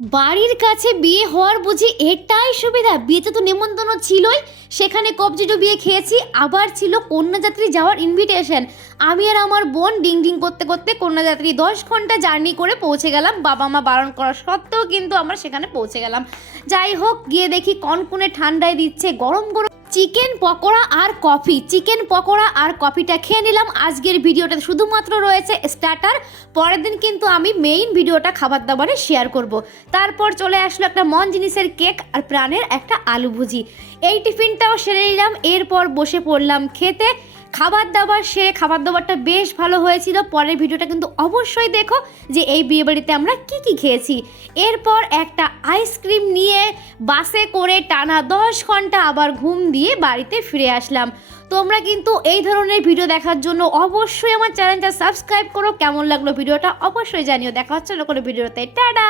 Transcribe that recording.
বাড়ির কাছে বিয়ে হওয়ার বুঝি এটাই সুবিধা? বিয়েতে তো নেমন্তন্ন ছিলই, সেখানে কবজি ডুবিয়ে খেয়েছি, আবার ছিল কন্যাযাত্রী যাওয়ার ইনভিটেশন। আমি আর আমার বোন ডিং ডিং করতে করতে কন্যাযাত্রী 10 ঘন্টা জার্নি করে পৌঁছে গেলাম। বাবা মা বারণ করা সত্ত্বেও কিন্তু আমরা সেখানে পৌঁছে গেলাম। যাই হোক, গিয়ে দেখি কনকনে ঠান্ডায় দিচ্ছে গরম গরম চিকেন পকোড়া আর কফি। চিকেন পকোড়া আর কফিটা খেয়ে নিলাম। আজকের ভিডিওটা শুধুমাত্র রয়েছে স্টার্টার, পরের দিন কিন্তু আমি মেইন ভিডিওটা খাবার দাবারে শেয়ার করব। তারপর চলে আসলো একটা মন জিনিসের কেক আর প্রাণের একটা আলু ভুজি। এই টিফিনটাও সেরে নিলাম, এরপর বসে পড়লাম খেতে। খাবার দাবার সেরে, খাবার দাবারটা বেশ ভালো হয়েছিল। পরের ভিডিওটা কিন্তু অবশ্যই দেখো যে এই বিয়েবাড়িতে আমরা কি কি খেয়েছি। এরপর একটা আইসক্রিম নিয়ে বাসে করে টানা 10 ঘন্টা আবার ঘুম দিয়ে বাড়িতে ফিরে আসলাম। তোমরা কিন্তু এই ধরনের ভিডিও দেখার জন্য অবশ্যই আমার চ্যানেলটা সাবস্ক্রাইব করো। কেমন লাগলো ভিডিওটা অবশ্যই জানিও। দেখা হচ্ছে অন্য কোনো ভিডিওতে। টাটা।